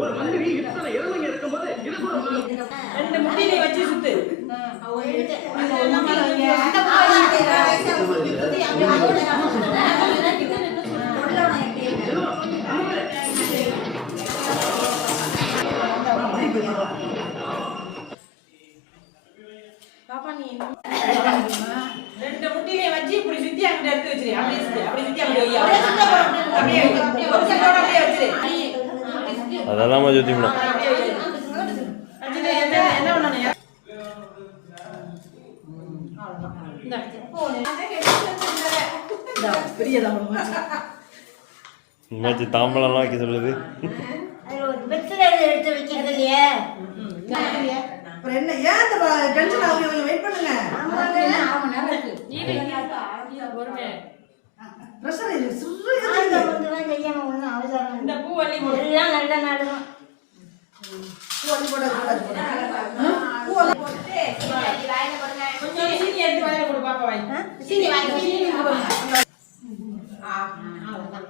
ஒரு மந்திரி இத்தனை இளவங்க இருக்கும்போது இது கூட ரெண்டு முட்டியை வச்சு சுத்து. பாப்பா நீ ரெண்டு முட்டியை வச்சு இப்படி சுத்தி அங்க எடுத்து வச்சிரு. அப்படியே சுத்தி அப்படி சுத்தி அப்படியே வை. அப்படியே ஒரு சைடோட அப்படியே வச்சிரு. அதெல்லாம் சுத்திடணும். என்ன பண்ணணும்? தாம்பழம்லாம் வைக்க சொல்லுது. எடுத்து வைக்கிறது இல்லையே. என்ன ஏன் டென்ஷன் ஆகுது? வெயிட் பண்ணுங்க. பிரஷர் இல்ல சும்மா ஒன்றுலாம் செய்யாம ஒன்றும் அவசரம். இந்த பூ வள்ளி எல்லாம் நல்ல நாடுதான். பூ வள்ளி போட பூ வள்ளி போட்டு கொஞ்சம் சீனி எடுத்து வாயில போடு பாப்பா வாய். சீனி வாய் சீனி போடு. அவ்வளவுதான்.